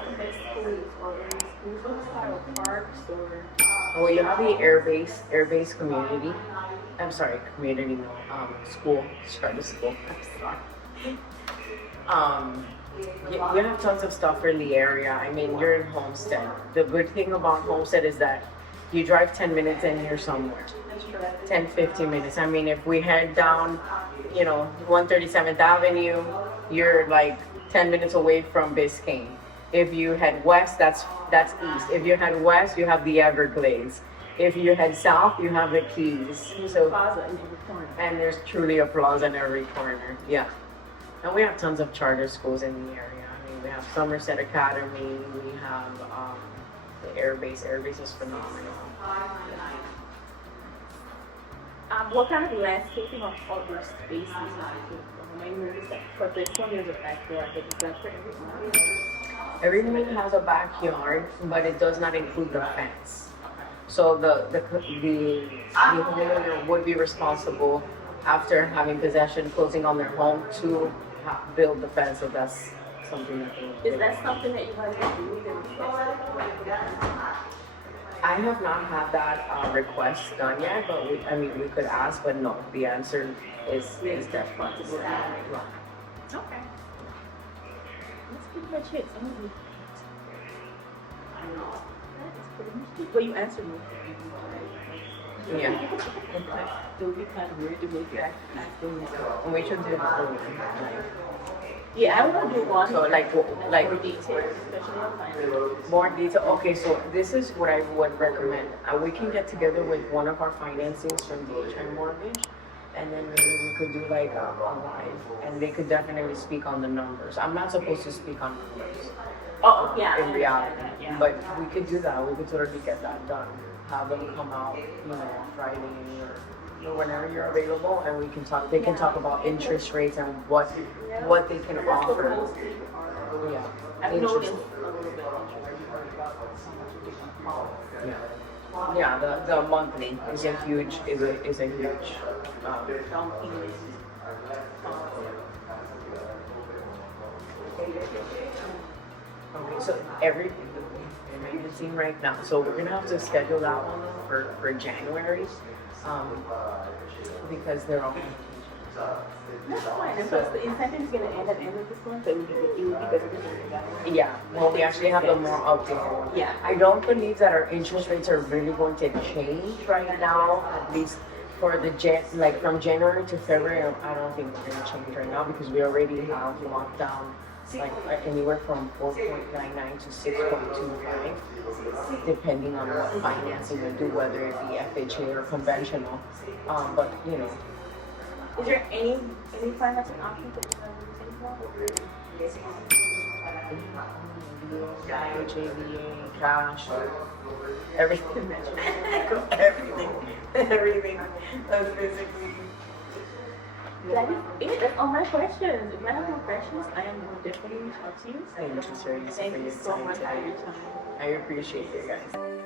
what's the best schools or schools? What style parks or? Well, you have the air base community. I'm sorry, community, no, school, charter school. I'm sorry. We have tons of stuff in the area. I mean, you're in Homestead. The good thing about Homestead is that you drive 10 minutes and you're somewhere. 10, 15 minutes. I mean, if we head down, 137th Avenue, you're like 10 minutes away from Biscayne. If you head west, that's east. If you head west, you have the Everglades. If you head south, you have the Keys. So, Plaza in every corner. and there's truly a plaza in every corner. Yeah. And we have tons of charter schools in the area. I mean, we have Somerset Academy. We have the Air Base. Air Base is phenomenal. What kind of landscaping or outdoor spaces I noticed that for this one there's a backyard, but is that for everyone? Everyone has a backyard, but it does not include the fence. So the homeowner would be responsible after having possession, closing on their home to build the fence. So that's something that Is that something that you guys can do? I have not had that request done yet, but we could ask, but no, the answer is definitely no. Okay. That's pretty much it. That's pretty much it. But you answered me. Yeah. It would be kind of weird to make that asking me. And we should do Yeah, I want to do one. so like more details, especially on finance. more detail. Okay, so this is what I would recommend. We can get together with one of our financings from DHI Mortgage, and then maybe we could do like a live, and they could definitely speak on the numbers. I'm not supposed to speak on numbers Oh, yeah. in reality, Yeah. but we could do that. We could totally get that done. Have them come out, on Friday or whenever you're available, and we can talk. They can talk about interest rates and what they can offer. Yeah. I've Interest- noticed a little bit of Yeah. Yeah, the monthly is a huge down payments. okay, so everything the team right now. So we're gonna have to schedule that one for January. Because they're all That's fine. And plus, the incentive is going to end at the end of this month, so it would be better to do. yeah, well we actually have the more updated one. Yeah. I don't believe that our interest rates are really going to change right now, at least for the from January to February. I don't think we're gonna change right now because we already have locked down like anywhere from 4.99 to 6.25, depending on what financing we do, whether it be FHA or conventional. But Is there any financing options that you guys are using for? FHA, cash, everything, everything. That's basically. That is it. That's all my questions. If I have more questions, I am going to definitely reach out to you. Thank you, sir. Thank you so much for your time. I appreciate you guys.